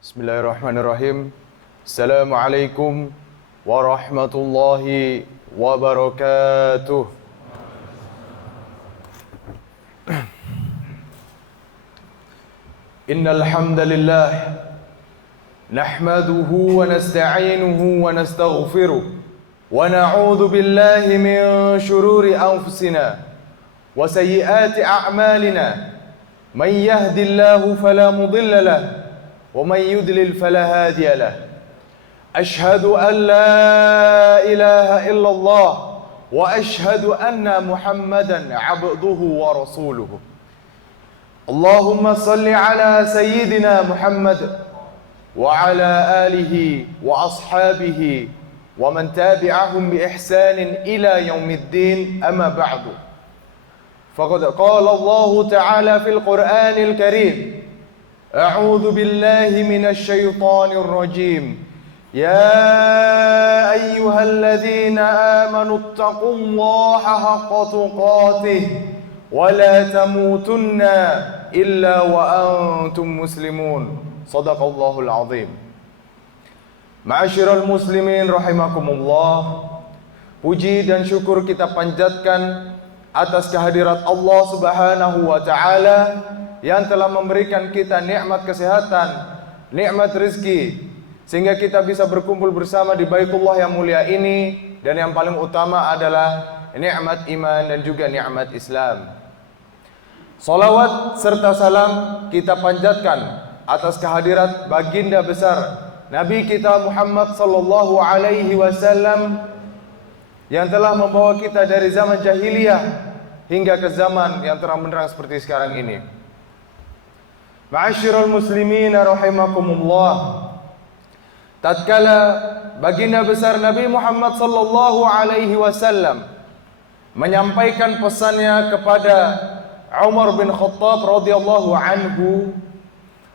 Bismillahirrahmanirrahim. Assalamualaikum warahmatullahi wabarakatuh. Innal hamdalillah nahmaduhu wa nasta'inuhu wa nastaghfiruh wa na'udzu billahi min shururi anfusina wa sayyiati a'malina. Man yahdihillahu fala mudilla lahu wa man yudlil fala hadiya lahu. Ashhadu an la ilaha illallah wa ashhadu anna Muhammadan 'abduhu wa rasuluhu. Allahumma salli ala sayyidina Muhammad wa ala alihi wa ashabihi wa man tabi'ahum bi ihsanin ila yaumiddin, amma ba'du. Faqad qala Allah ta'ala fil Qur'anil Karim, a'udzu billahi minasy syaithanir rajim. Ya ayyuhalladzina amanu taqullaha haqqa tuqatih wa la tamutunna illa wa antum muslimun. Shadaqallahul azim. Ma'asyiral muslimin rahimakumullah. Puji dan syukur kita panjatkan atas kehadirat Allah Subhanahu wa taala yang telah memberikan kita nikmat kesehatan, nikmat rezeki, sehingga kita bisa berkumpul bersama di Baitullah yang mulia ini, dan yang paling utama adalah nikmat iman dan juga nikmat Islam. Salawat serta salam kita panjatkan atas kehadirat baginda besar Nabi kita Muhammad sallallahu alaihi wasallam yang telah membawa kita dari zaman jahiliyah hingga ke zaman yang terang benderang seperti sekarang ini. Ma'asyiral muslimin rahimakumullah. Tatkala baginda besar Nabi Muhammad sallallahu alaihi wasallam menyampaikan pesannya kepada Umar bin Khattab radhiyallahu anhu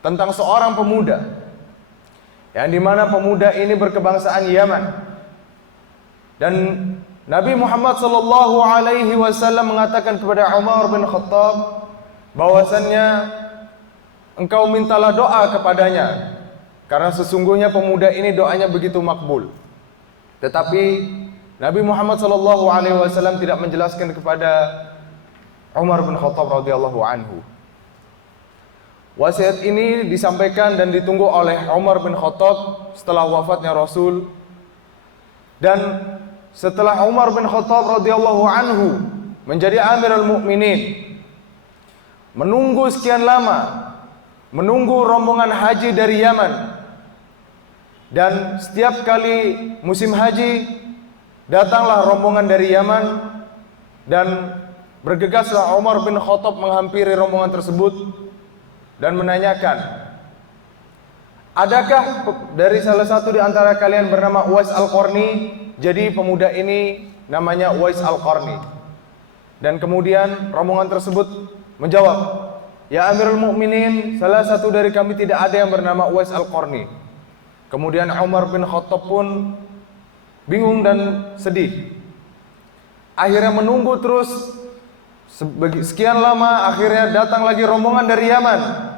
tentang seorang pemuda, yang dimana pemuda ini berkebangsaan Yaman. Dan Nabi Muhammad sallallahu alaihi wasallam mengatakan kepada Umar bin Khattab bahwasannya engkau mintalah doa kepadanya, karena sesungguhnya pemuda ini doanya begitu makbul. Tetapi Nabi Muhammad sallallahu alaihi wasallam tidak menjelaskan kepada Umar bin Khattab radhiyallahu anhu. Wasiat ini disampaikan dan ditunggu oleh Umar bin Khattab setelah wafatnya Rasul. Dan setelah Umar bin Khattab radhiyallahu anhu menjadi Amirul Mukminin, menunggu sekian lama, menunggu rombongan haji dari Yaman, dan setiap kali musim haji datanglah rombongan dari Yaman, dan bergegaslah Umar bin Khattab menghampiri rombongan tersebut dan menanyakan, adakah dari salah satu di antara kalian bernama Uwais Al-Qarni? Jadi pemuda ini namanya Uwais Al-Qarni. Dan kemudian rombongan tersebut menjawab, ya Amirul Mukminin, salah satu dari kami tidak ada yang bernama Uwais Al-Qarni. Kemudian Umar bin Khattab pun bingung dan sedih. Akhirnya menunggu terus sekian lama, akhirnya datang lagi rombongan dari Yaman.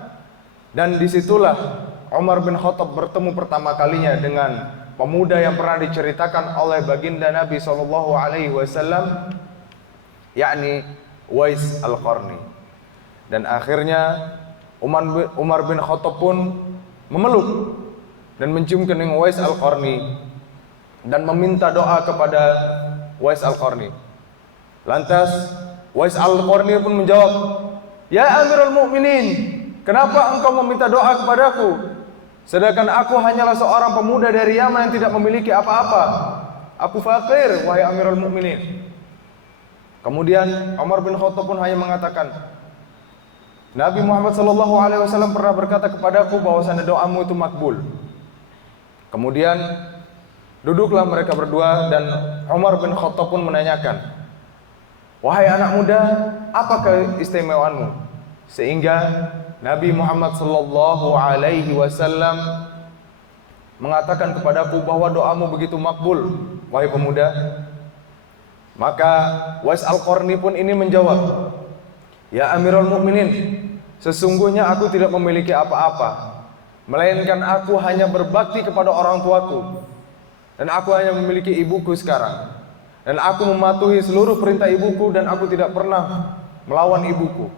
Dan disitulah Umar bin Khattab bertemu pertama kalinya dengan pemuda yang pernah diceritakan oleh baginda Nabi sallallahu alaihi wasallam, yakni Uwais Al-Qarni. Dan akhirnya Umar bin Khattab pun memeluk dan mencium kening Uwais Al-Qarni dan meminta doa kepada Uwais Al-Qarni. Lantas Uwais Al-Qarni pun menjawab, ya Amirul Mukminin, kenapa engkau meminta doa kepadaku? Sedangkan aku hanyalah seorang pemuda dari Yaman yang tidak memiliki apa-apa. Aku fakir, wahai Amirul Mukminin. Kemudian Umar bin Khattab pun hanya mengatakan, Nabi Muhammad sallallahu alaihi wasallam pernah berkata kepadaku bahwasanya doamu itu makbul. Kemudian duduklah mereka berdua dan Umar bin Khattab pun menanyakan, wahai anak muda, apa keistimewaanmu sehingga Nabi Muhammad sallallahu alaihi wasallam mengatakan kepadaku bahwa doamu begitu makbul, wahai pemuda? Maka Uwais Al-Qarni pun ini menjawab, ya Amirul Mukminin, sesungguhnya aku tidak memiliki apa-apa. melainkan aku hanya berbakti kepada orang tuaku, dan aku hanya memiliki ibuku sekarang, dan aku mematuhi seluruh perintah ibuku, dan aku tidak pernah melawan ibuku.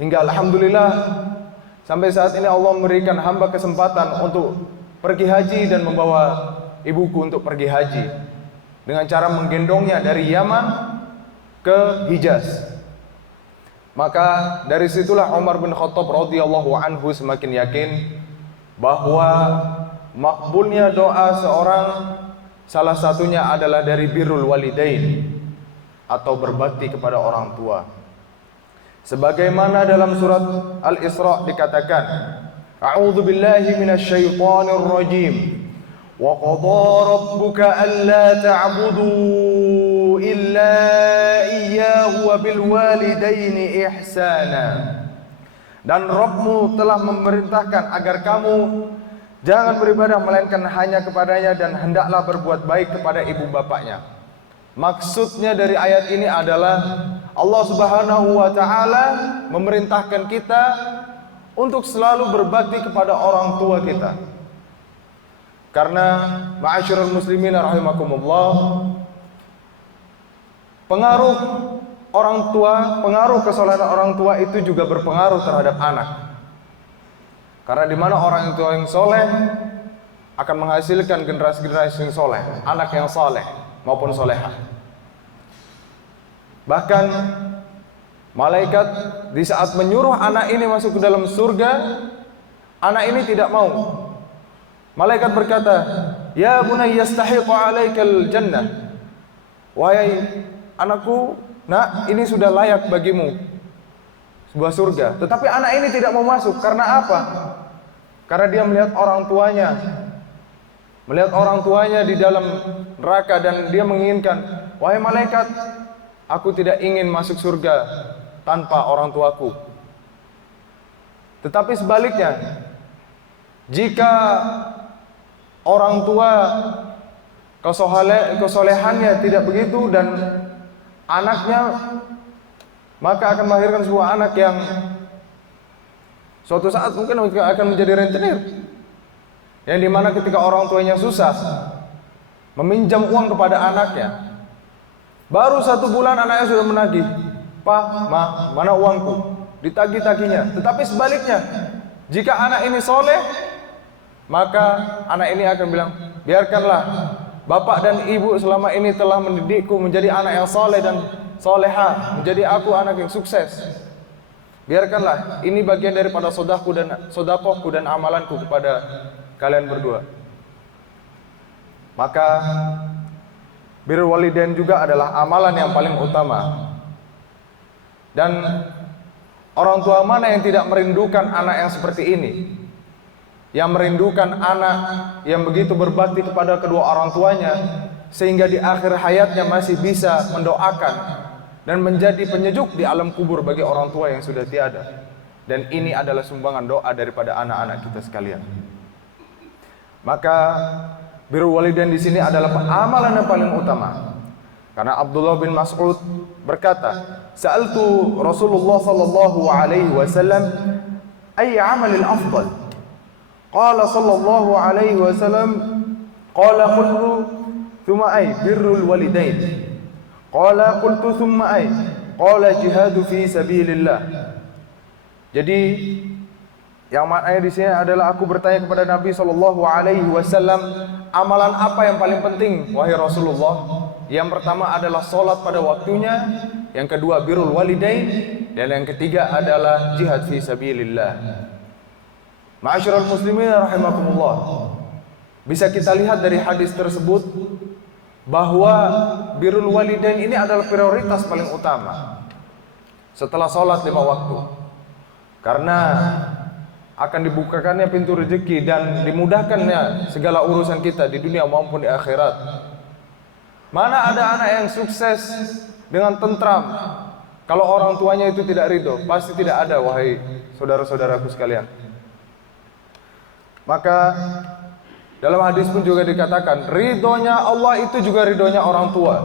Hingga alhamdulillah sampai saat ini Allah memberikan hamba kesempatan untuk pergi haji dan membawa ibuku untuk pergi haji dengan cara menggendongnya dari Yaman ke Hijaz. Maka dari situlah Umar bin Khattab radhiyallahu anhu semakin yakin bahwa makbulnya doa seorang salah satunya adalah dari birrul walidain atau berbakti kepada orang tua. Sebagaimana dalam surat Al-Isra dikatakan, A'udzu billahi minasyaitonir rajim. Wa qadha rabbuka alla ta'budu illa iyyahu wa bil walidaini ihsana. Dan Rabbmu telah memerintahkan agar kamu jangan beribadah melainkan hanya kepadanya, dan hendaklah berbuat baik kepada ibu bapaknya. Maksudnya dari ayat ini adalah Allah Subhanahu wa taala memerintahkan kita untuk selalu berbakti kepada orang tua kita. Karena ma'asyiral muslimin rahimakumullah, pengaruh orang tua, pengaruh kesolehan orang tua itu juga berpengaruh terhadap anak. Karena di mana orang tua yang soleh akan menghasilkan generasi-generasi yang soleh, anak yang soleh maupun solehah. Bahkan malaikat di saat menyuruh anak ini masuk ke dalam surga, anak ini tidak mau. Malaikat berkata, "Ya bunayya yastahiqu 'alaikal jannah." Wahai anakku, nak, ini sudah layak bagimu sebuah surga. Tetapi anak ini tidak mau masuk. Karena apa? Karena dia melihat orang tuanya di dalam neraka, dan dia menginginkan, wahai malaikat, aku tidak ingin masuk surga tanpa orang tuaku. Tetapi sebaliknya, jika orang tua kesolehannya tidak begitu dan anaknya, maka akan melahirkan sebuah anak yang suatu saat mungkin akan menjadi rentenir, yang dimana ketika orang tuanya susah meminjam uang kepada anaknya, baru 1 bulan anaknya sudah menagih, "Pak, Ma, mana uangku?" Ditagih-tagihnya. Tetapi sebaliknya, jika anak ini soleh, maka anak ini akan bilang, biarkanlah bapak dan ibu selama ini telah mendidikku menjadi anak yang soleh dan soleha, menjadi aku anak yang sukses. Biarkanlah, ini bagian daripada sodakohku dan amalanku kepada kalian berdua. Maka birrul walidain juga adalah amalan yang paling utama. Dan orang tua mana yang tidak merindukan anak yang seperti ini? Yang merindukan anak yang begitu berbakti kepada kedua orang tuanya, sehingga di akhir hayatnya masih bisa mendoakan dan menjadi penyejuk di alam kubur bagi orang tua yang sudah tiada. Dan ini adalah sumbangan doa daripada anak-anak kita sekalian. Maka birrul walidain di sini adalah amalan yang paling utama. Karena Abdullah bin Mas'ud berkata, "Sa'altu Rasulullah sallallahu alaihi wasallam, ayy 'amalil afdal?" Qala sallallahu alaihi wasallam, qala qultu thumma ay birrul walidain. Qala qultu thumma ay, qala jihadu fi sabilillah. Jadi yang maknanya di sini adalah aku bertanya kepada Nabi sallallahu alaihi wasallam, amalan apa yang paling penting wahai Rasulullah? Yang pertama adalah salat pada waktunya, yang kedua birrul walidain, dan yang ketiga adalah jihad fi sabilillah. Ma'asyiral muslimin rahimakumullah. Bisa kita lihat dari hadis tersebut bahwa birrul walidain ini adalah prioritas paling utama setelah sholat 5 waktu. Karena akan dibukakannya pintu rezeki dan dimudahkannya segala urusan kita di dunia maupun di akhirat. Mana ada anak yang sukses dengan tentram kalau orang tuanya itu tidak ridho? Pasti tidak ada, wahai saudara-saudaraku sekalian. Maka dalam hadis pun juga dikatakan, ridhonya Allah itu juga ridhonya orang tua.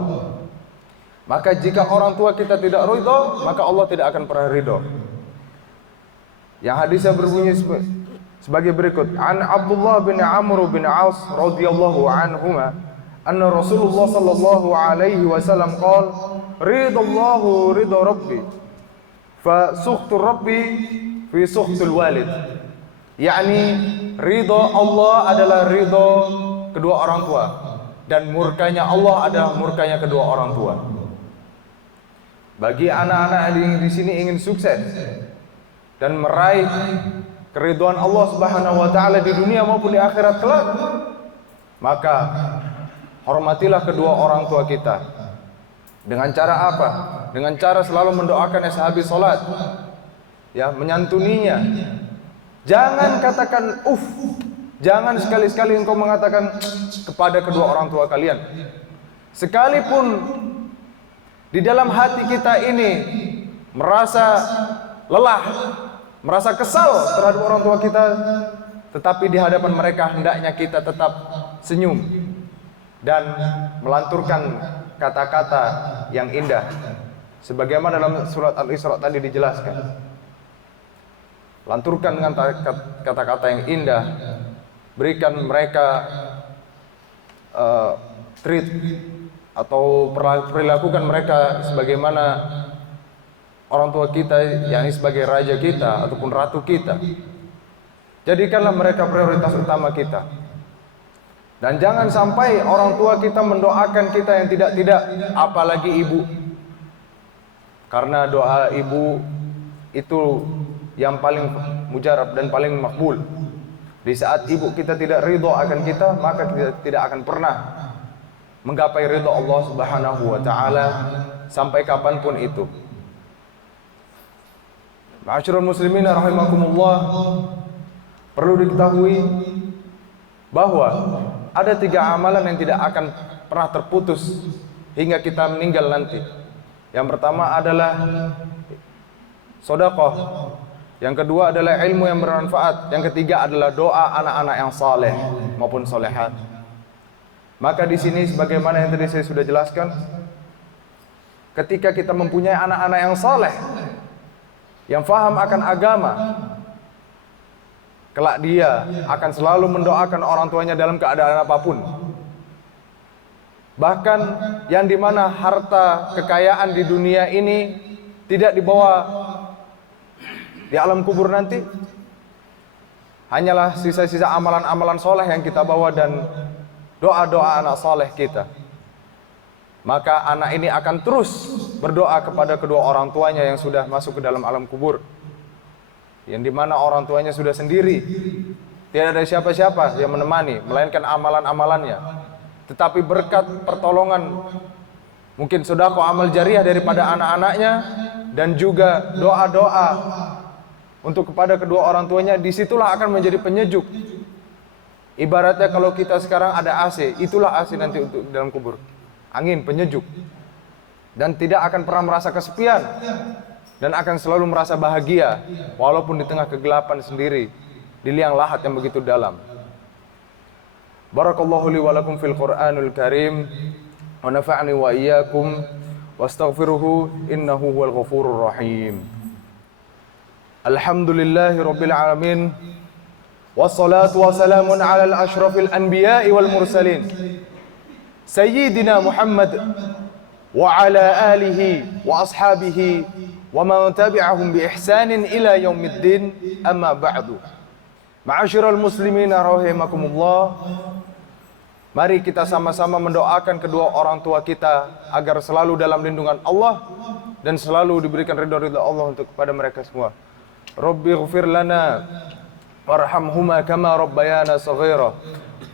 Maka jika orang tua kita tidak ridho, maka Allah tidak akan pernah ridho. Yang hadisnya berbunyi sebagai berikut. An Abdullah bin Amr bin Aus radhiyallahu anhuma anna Rasulullah sallallahu alaihi wasallam qala ridallahu ridha rabbi fa sukhtu rabbi fi sukhtul walid. Yakni ridha Allah adalah ridha kedua orang tua dan murkanya Allah adalah murkanya kedua orang tua. Bagi anak-anak yang di sini ingin sukses dan meraih keridhaan Allah Subhanahu wa taala di dunia maupun di akhirat kelak, maka hormatilah kedua orang tua kita. Dengan cara apa? Dengan cara selalu mendoakan sehabis salat. Ya, menyantuninya. Jangan katakan jangan sekali-sekali engkau mengatakan kepada kedua orang tua kalian. Sekalipun di dalam hati kita ini merasa lelah, merasa kesal terhadap orang tua kita, tetapi di hadapan mereka hendaknya kita tetap senyum dan melanturkan kata-kata yang indah. Sebagaimana dalam surat Al-Isra tadi dijelaskan. Lanturkan dengan kata-kata yang indah. Berikan mereka treat atau perilakukan mereka sebagaimana orang tua kita, yakni sebagai raja kita ataupun ratu kita. Jadikanlah mereka prioritas utama kita. Dan jangan sampai orang tua kita mendoakan kita yang tidak-tidak, apalagi ibu. Karena doa ibu itu yang paling mujarab dan paling makbul. Di saat ibu kita tidak ridho akan kita, maka kita tidak akan pernah menggapai ridho Allah Subhanahu wa taala sampai kapanpun itu. Ma'asyiral muslimin rahimakumullah, perlu diketahui bahwa ada 3 amalan yang tidak akan pernah terputus hingga kita meninggal nanti. Yang pertama adalah sedekah, yang kedua adalah ilmu yang bermanfaat, yang ketiga adalah doa anak-anak yang saleh maupun solehat. Maka di sini sebagaimana yang tadi saya sudah jelaskan, ketika kita mempunyai anak-anak yang saleh, yang faham akan agama, kelak dia akan selalu mendoakan orang tuanya dalam keadaan apapun. Bahkan yang dimana harta kekayaan di dunia ini tidak dibawa di alam kubur nanti, hanyalah sisa-sisa amalan-amalan soleh yang kita bawa dan doa-doa anak soleh kita. Maka anak ini akan terus berdoa kepada kedua orang tuanya yang sudah masuk ke dalam alam kubur, yang dimana orang tuanya sudah sendiri, tidak ada siapa-siapa yang menemani melainkan amalan-amalannya. Tetapi berkat pertolongan, mungkin sedekah amal jariah daripada anak-anaknya, dan juga doa-doa untuk kepada kedua orang tuanya, disitulah akan menjadi penyejuk. Ibaratnya kalau kita sekarang ada AC, itulah AC nanti untuk dalam kubur. Angin penyejuk. Dan tidak akan pernah merasa kesepian, dan akan selalu merasa bahagia walaupun di tengah kegelapan sendiri, di liang lahat yang begitu dalam. Barakallahu li wa lakum fil Qur'anul Karim wa nafa'ni wa iyyakum wastaghfiruhu innahu huwal ghafurur rahim. Alhamdulillahi rabbil alamin, wassalatu wassalamun ala al-ashrafil anbiya'i wal mursalin sayyidina Muhammad wa ala alihi wa ashabihi wa man tabi'ahum bi ihsanin ila yaumiddin, amma ba'du. Ma'asyiral muslimin rahimakumullah, mari kita sama-sama mendoakan kedua orang tua kita agar selalu dalam lindungan Allah dan selalu diberikan ridha Allah untuk kepada mereka semua. Rabbi ighfir lana warhamhuma kama rabbayana saghira.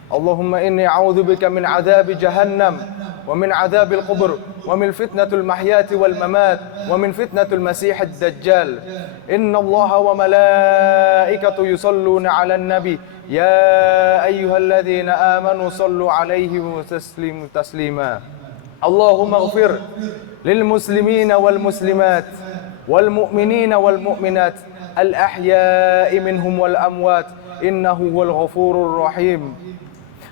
Allahumma inni a'udzubika min 'adzabi jahannam wa min 'adzabil qubur wa min fitnatil mahyati wal mamat wa min fitnatil masiihid dajjal. Innallaha wa malaikatahu yusalluna 'alan nabi ya ayyuhalladzina amanu sallu 'alaihi wa sallimu taslima. Allahumma ighfir lil muslimina wal muslimat wal mu'minina wal mu'minat al ahya'i minhum wal amwat innahu wal ghafurur rahim.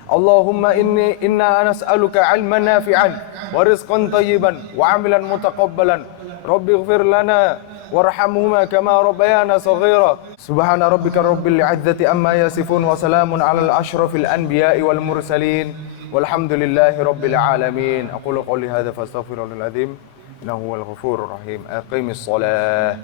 Allahumma inna nas'aluka 'ilman nafi'an wa rizqan thayyiban wa 'amalan mutaqabbalan. Rabbi ighfir lana وارحمهما كما ربيانا صغيرا سبحان ربك رب العزة عما يصفون وسلام على الأشرف الأنبياء والمرسلين والحمد لله رب العالمين أقول قولي هذا فاستغفر الله العظيم إنه هو الغفور الرحيم أقيم الصلاة